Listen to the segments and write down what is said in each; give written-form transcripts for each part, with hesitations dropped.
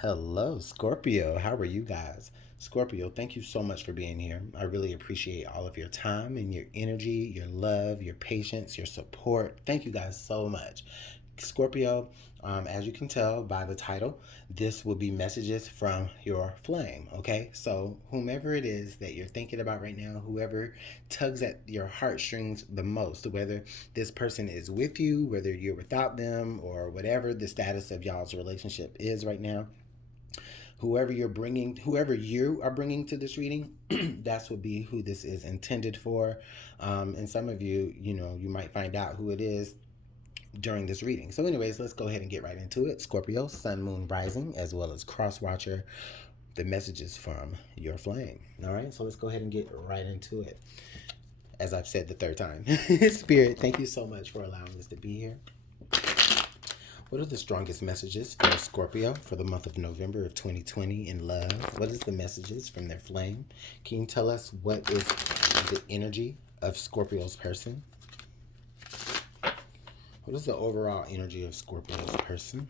Hello, Scorpio. How are you guys? Scorpio, thank you so much for being here. I really appreciate all of your time and your energy, your love, your patience, your support. Thank you guys so much. Scorpio, as you can tell by the title, this will be messages from your flame. Okay, so whomever it is that you're thinking about right now, whoever tugs at your heartstrings the most, whether this person is with you, whether you're without them, or whatever the status of y'all's relationship is right now, whoever you are bringing to this reading, that's would be who this is intended for. And some of you, you might find out who it is during this reading. So anyways, let's go ahead and get right into it. Scorpio, sun, moon, rising, as well as cross watcher, the messages from your flame. All right, so let's go ahead and get right into it. As I've said the third time. Spirit, thank you so much for allowing us to be here. What are the strongest messages for Scorpio for the month of November of 2020 in love? What is the messages from their flame? Can you tell us what is the energy of Scorpio's person? What is the overall energy of Scorpio's person?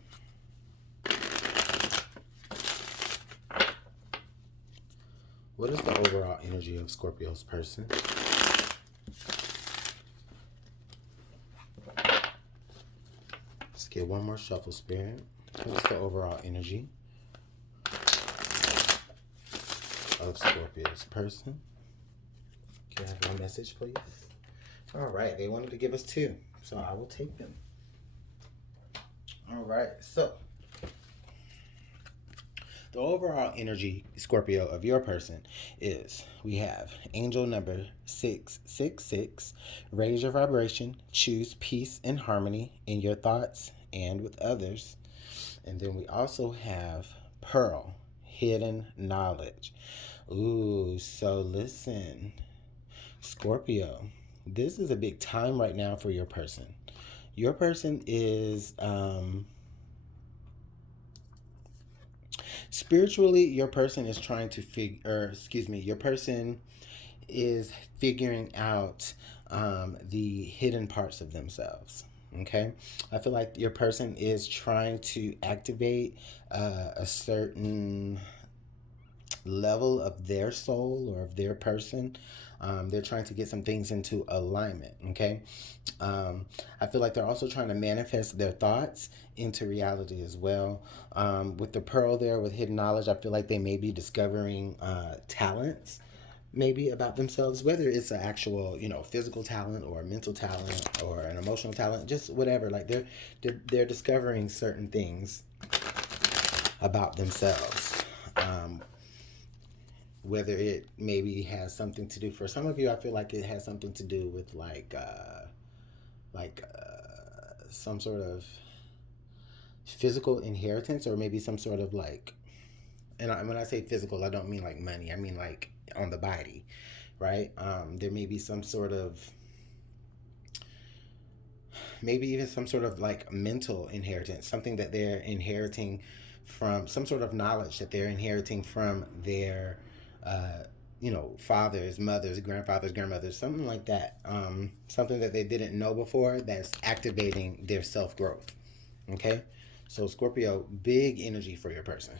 What is the overall energy of Scorpio's person? Let's get one more shuffle, Spirit. What is the overall energy of Scorpio's person? Can I have one message, please? All right, they wanted to give us two, so I will take them. All right, so the overall energy, Scorpio, of your person is we have angel number 666. Raise your vibration, choose peace and harmony in your thoughts and with others. And then we also have pearl, hidden knowledge. Ooh, so listen, Scorpio, this is a big time right now for your person. Your person is spiritually, your person is trying to your person is figuring out the hidden parts of themselves. Okay, I feel like your person is trying to activate a certain level of their soul or of their person. They're trying to get some things into alignment. Okay, I feel like they're also trying to manifest their thoughts into reality as well. With the pearl there, with hidden knowledge, I feel like they may be discovering talents maybe about themselves, whether it's an actual physical talent or a mental talent or an emotional talent, just whatever. Like they're discovering certain things about themselves. Whether it maybe has something to do, for some of you, I feel like it has something to do with some sort of physical inheritance, or maybe some sort of when I say physical, I don't mean like money. I mean like on the body, right? There may be some sort of, maybe even some sort of like mental inheritance, something that they're inheriting from, some sort of knowledge that they're inheriting from their, fathers, mothers, grandfathers, grandmothers, something like that. Something that they didn't know before that's activating their self growth. Okay, so Scorpio, big energy for your person.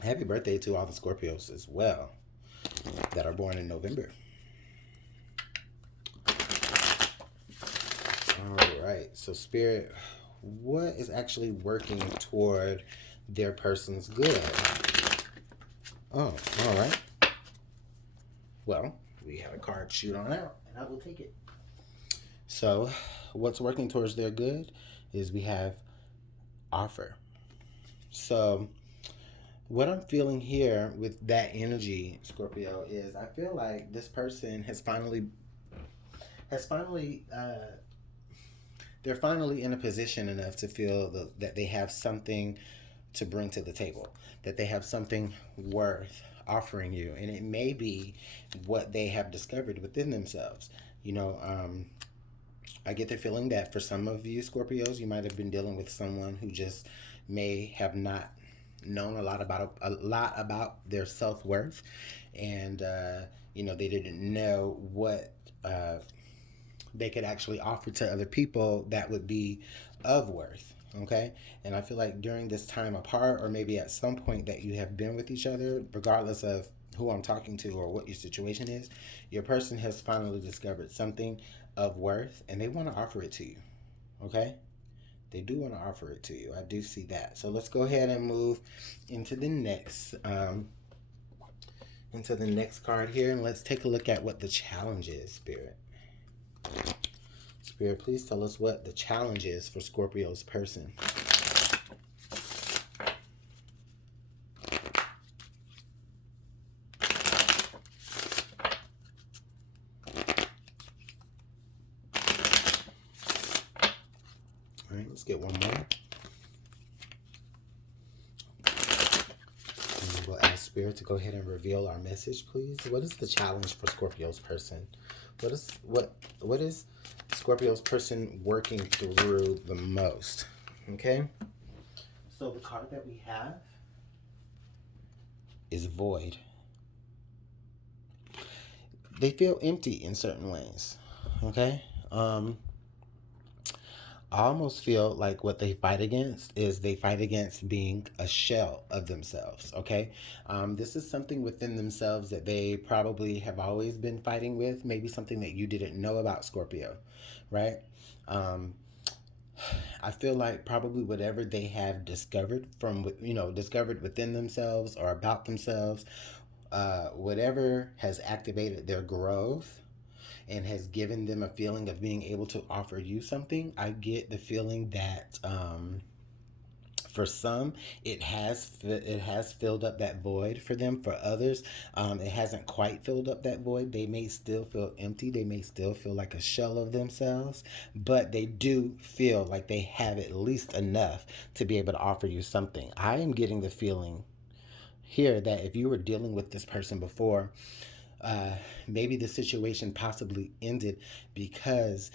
Happy birthday to all the Scorpios as well that are born in November. All right, so Spirit, what is actually working toward their person's good? Oh, all right. Well, we had a card shoot on out, and I will take it. So, what's working towards their good is we have offer. So, what I'm feeling here with that energy, Scorpio, is I feel like this person has finally they're finally in a position enough to feel that they have something to bring to the table, that they have something worth offering you, and it may be what they have discovered within themselves. I get the feeling that for some of you Scorpios, you might have been dealing with someone who just may have not known a lot about their self worth, and they didn't know what they could actually offer to other people that would be of worth. Okay, and I feel like during this time apart, or maybe at some point that you have been with each other, regardless of who I'm talking to or what your situation is, your person has finally discovered something of worth and they want to offer it to you. Okay, they do want to offer it to you. I do see that. So let's go ahead and move into the next card here, and let's take a look at what the challenge is, Spirit. Spirit, please tell us what the challenge is for Scorpio's person. All right, let's get one more. And we'll ask Spirit to go ahead and reveal our message, please. What is the challenge for Scorpio's person? What is Scorpio's person working through the most? Okay. So the card that we have is void. They feel empty in certain ways. Okay. I almost feel like what they fight against is they fight against being a shell of themselves. Okay. This is something within themselves that they probably have always been fighting with. Maybe something that you didn't know about Scorpio, right? I feel like probably whatever they have discovered discovered within themselves or about themselves, whatever has activated their growth and has given them a feeling of being able to offer you something. I get the feeling that for some, it has filled up that void for them. For others, it hasn't quite filled up that void. They may still feel empty. They may still feel like a shell of themselves, but they do feel like they have at least enough to be able to offer you something. I am getting the feeling here that if you were dealing with this person before, uh, maybe the situation possibly ended because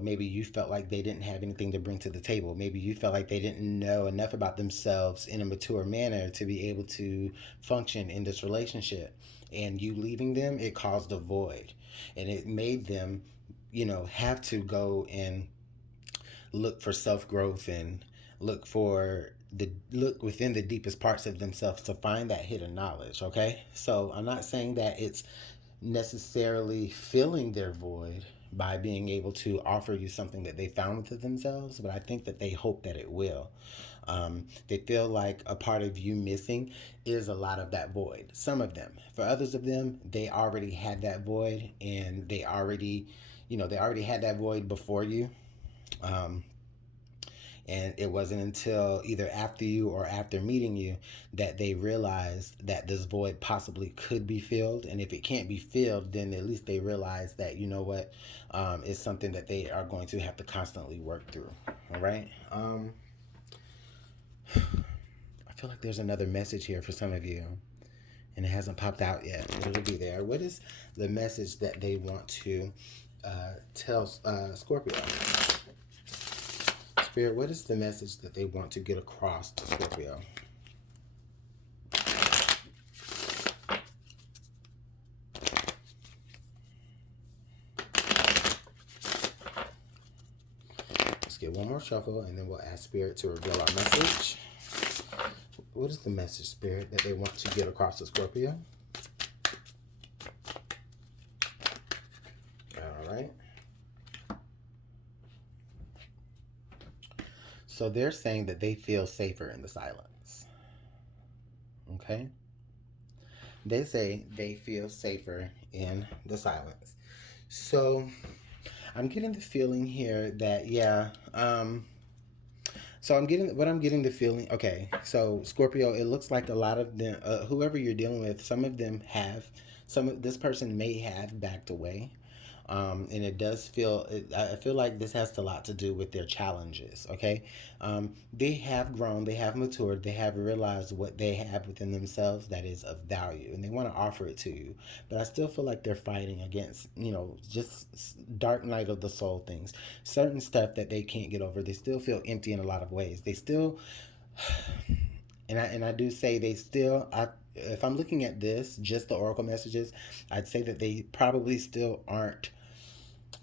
maybe you felt like they didn't have anything to bring to the table. Maybe you felt like they didn't know enough about themselves in a mature manner to be able to function in this relationship, and you leaving them, it caused a void, and it made them have to go and look for self-growth and look within the deepest parts of themselves to find that hidden knowledge. Okay, so I'm not saying that it's necessarily filling their void by being able to offer you something that they found within themselves, but I think that they hope that it will. They feel like a part of you missing is a lot of that void. Some of them. For others of them, they already had that void, and they already had that void before you. Um, and it wasn't until either after you or after meeting you that they realized that this void possibly could be filled. And if it can't be filled, then at least they realize that, it's something that they are going to have to constantly work through. All right. I feel like there's another message here for some of you, and it hasn't popped out yet, but it'll be there. What is the message that they want to tell Scorpio? Spirit, what is the message that they want to get across to Scorpio? Let's get one more shuffle, and then we'll ask Spirit to reveal our message. What is the message, Spirit, that they want to get across to Scorpio? All right. So they're saying that they feel safer in the silence. Okay? They say they feel safer in the silence. So I'm getting the feeling here that, so I'm getting the feeling, okay, so Scorpio, it looks like a lot of them, whoever you're dealing with, this person may have backed away. And it does I feel like this has a lot to do with their challenges. Okay, they have grown, they have matured, they have realized what they have within themselves that is of value, and they want to offer it to you. But I still feel like they're fighting against, just dark night of the soul things, certain stuff that they can't get over. They still feel empty in a lot of ways. They still, and I do say they still. If I'm looking at this, just the oracle messages, I'd say that they probably still aren't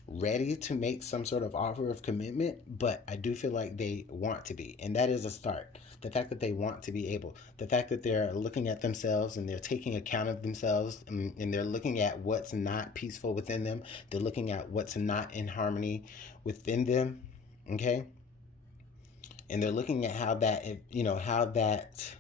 ready to make some sort of offer of commitment, but I do feel like they want to be. And that is a start. The fact that they want to be able, the fact that they're looking at themselves and they're taking account of themselves, and they're looking at what's not peaceful within them. They're looking at what's not in harmony within them. Okay. And they're looking at how that, how that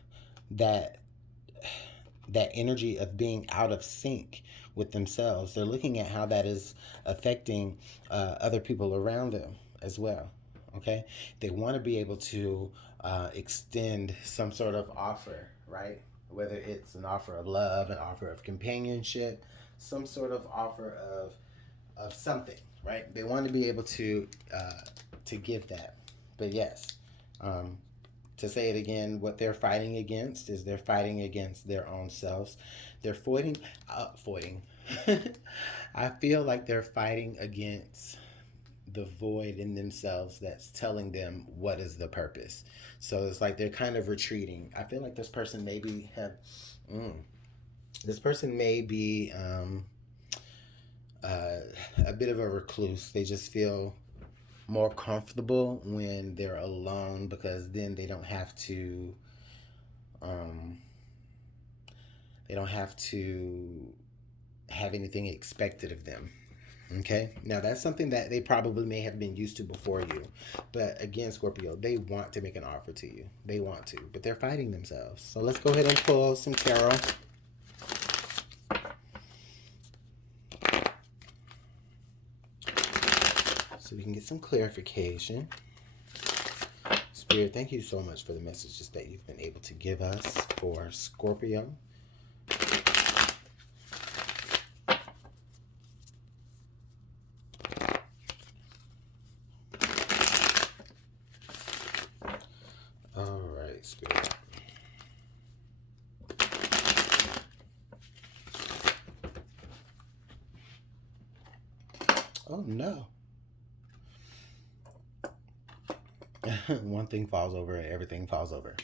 that energy of being out of sync with themselves. They're looking at how that is affecting other people around them as well. Okay, they want to be able to extend some sort of offer, right? Whether it's an offer of love, an offer of companionship, some sort of offer of something, right? They want to be able to give that. But yes, um, to say it again, what they're fighting against is they're fighting against their own selves. They're fighting. I feel like they're fighting against the void in themselves that's telling them what is the purpose. So it's like they're kind of retreating. I feel like this person maybe this person may be a bit of a recluse. They just feel more comfortable when they're alone, because then um, they don't have to have anything expected of them. Okay, now that's something that they probably may have been used to before you, but again, Scorpio, they want to make an offer to you. They want to, but they're fighting themselves. So let's go ahead and pull some tarot. So we can get some clarification. Spirit, thank you so much for the messages that you've been able to give us for Scorpio. All right, Spirit. Oh no. One thing falls over, everything falls over.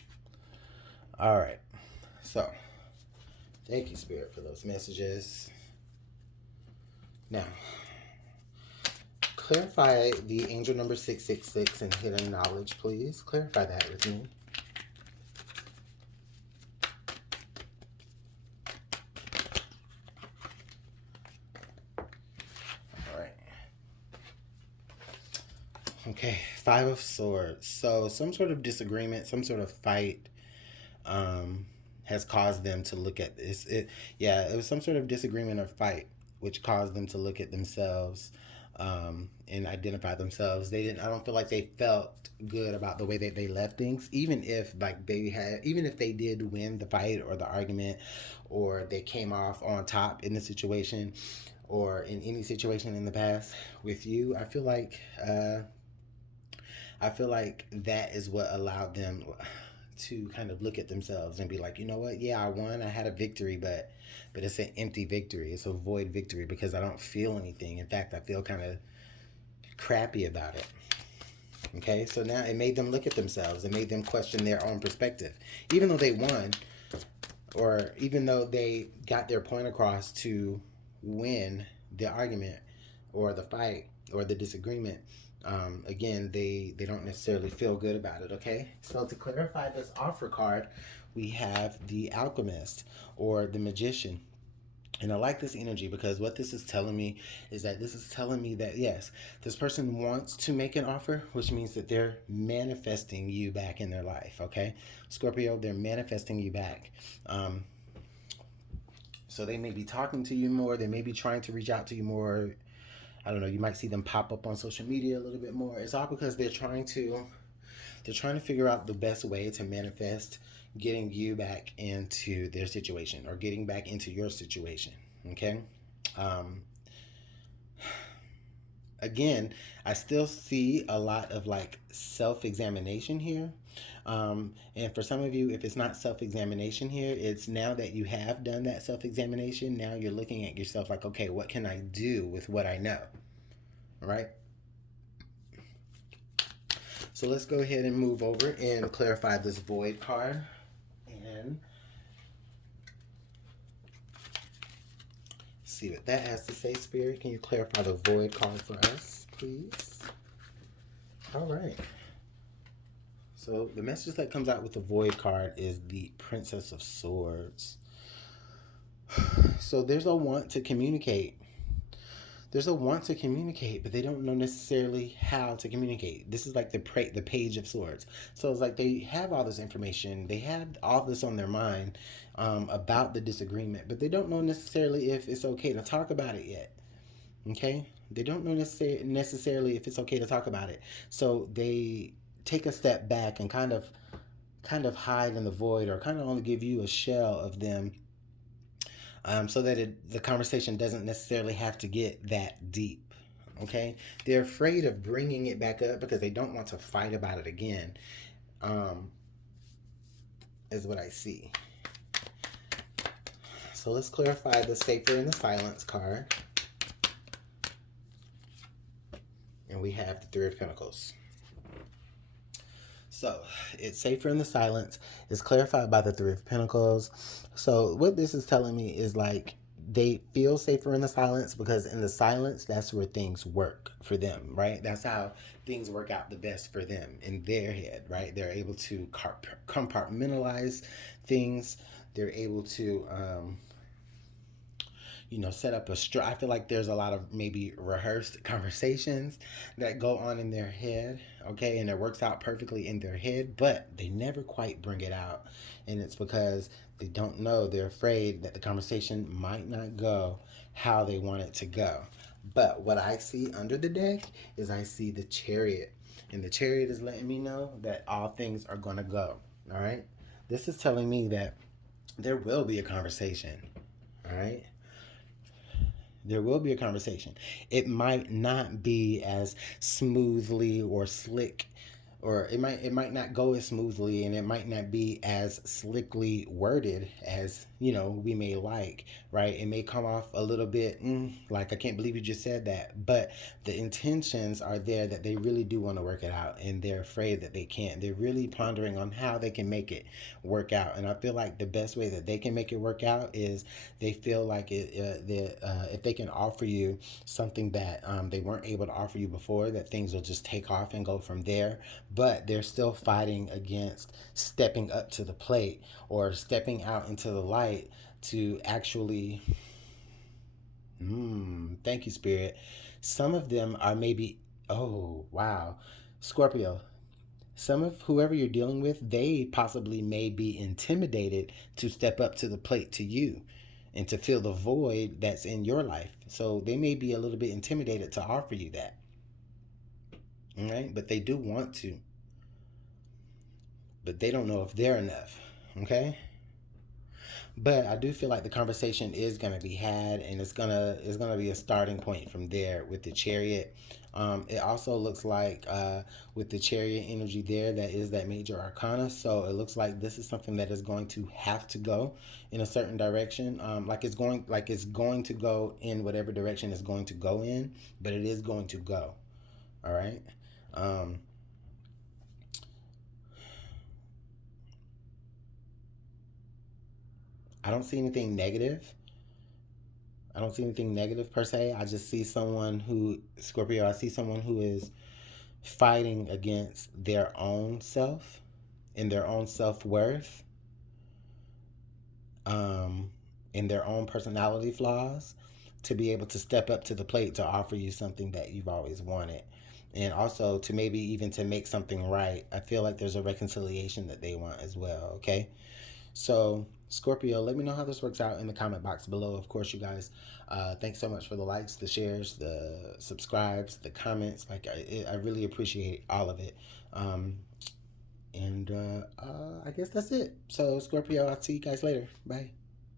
All right. So, thank you, Spirit, for those messages. Now, clarify the angel number 666 and hidden knowledge, please. Clarify that with me. All right. Okay, Five of Swords. So some sort of disagreement, some sort of fight has caused them to look at this. It was some sort of disagreement or fight which caused them to look at themselves and identify themselves. I don't feel like they felt good about the way that they left things, even if they did win the fight or the argument, or they came off on top in the situation, or in any situation in the past with you. I feel like that is what allowed them to kind of look at themselves and be like, you know what? Yeah, I won. I had a victory, but it's an empty victory. It's a void victory because I don't feel anything. In fact, I feel kind of crappy about it. Okay, so now it made them look at themselves. It made them question their own perspective. Even though they won, or even though they got their point across to win the argument or the fight or the disagreement, again, they don't necessarily feel good about it. Okay, so to clarify this offer card, we have the Alchemist or the Magician. And I like this energy because what this is telling me is that this is telling me that, yes, this person wants to make an offer, which means that they're manifesting you back in their life. Okay, Scorpio, they're manifesting you back. So they may be talking to you more. They may be trying to reach out to you more. I don't know, you might see them pop up on social media a little bit more. It's all because they're trying to figure out the best way to manifest getting you back into their situation, or getting back into your situation. Okay? Again, I still see a lot of like self-examination here. And for some of you, if it's not self-examination here, it's now that you have done that self-examination, now you're looking at yourself like, okay, what can I do with what I know? Right? So let's go ahead and move over and clarify this void card. And see what that has to say, Spirit. Can you clarify the void card for us, please? All right. So the message that comes out with the void card is the Princess of Swords. So there's a want to communicate. There's a want to communicate, but they don't know necessarily how to communicate. This is like the Page of Swords. So it's like they have all this information, they have all this on their mind about the disagreement, but they don't know necessarily if it's okay to talk about it yet. Okay, they don't know necessarily if it's okay to talk about it. So they take a step back and kind of hide in the void, or kind of only give you a shell of them, so that the conversation doesn't necessarily have to get that deep. Okay, they're afraid of bringing it back up because they don't want to fight about it again, is what I see. So let's clarify the safer in the silence card. And we have the Three of Pentacles. So it's safer in the silence. It's clarified by the Three of Pentacles. So what this is telling me is like they feel safer in the silence because in the silence, that's where things work for them, right? That's how things work out the best for them in their head, right? They're able to compartmentalize things. They're able to, set up I feel like there's a lot of maybe rehearsed conversations that go on in their head, okay? And it works out perfectly in their head, but they never quite bring it out. And it's because they don't know. They're afraid that the conversation might not go how they want it to go. But what I see under the deck is I see the Chariot. And the Chariot is letting me know that all things are going to go, all right? This is telling me that there will be a conversation, all right? There will be a conversation. It might not be as smoothly or slick, or it might not go as smoothly, and it might not be as slickly worded as we may like, right? It may come off a little bit like, I can't believe you just said that, but the intentions are there that they really do want to work it out, and they're afraid that they can't. They're really pondering on how they can make it work out, and I feel like the best way that they can make it work out is they feel like if they can offer you something that they weren't able to offer you before, that things will just take off and go from there. But they're still fighting against stepping up to the plate or stepping out into the light to actually thank you, Spirit. Some of them are maybe, oh wow, Scorpio, some of whoever you're dealing with, they possibly may be intimidated to step up to the plate to you and to fill the void that's in your life. So they may be a little bit intimidated to offer you that. All right, but they do want to, but they don't know if they're enough. Okay, but I do feel like the conversation is going to be had, and it's gonna be a starting point from there with the Chariot. It also looks like with the Chariot energy there, that is that major arcana. So it looks like this is something that is going to have to go in a certain direction. Like it's going to go in whatever direction it's going to go in, but it is going to go. All right. I don't see anything negative. I don't see anything negative per se. I just see someone Scorpio, I see someone who is fighting against their own self and their own self-worth, and their own personality flaws, to be able to step up to the plate to offer you something that you've always wanted. And also to maybe even to make something right. I feel like there's a reconciliation that they want as well, okay? So, Scorpio, let me know how this works out in the comment box below. Of course, you guys, thanks so much for the likes, the shares, the subscribes, the comments. Like, I really appreciate all of it. And I guess that's it. So, Scorpio, I'll see you guys later. Bye.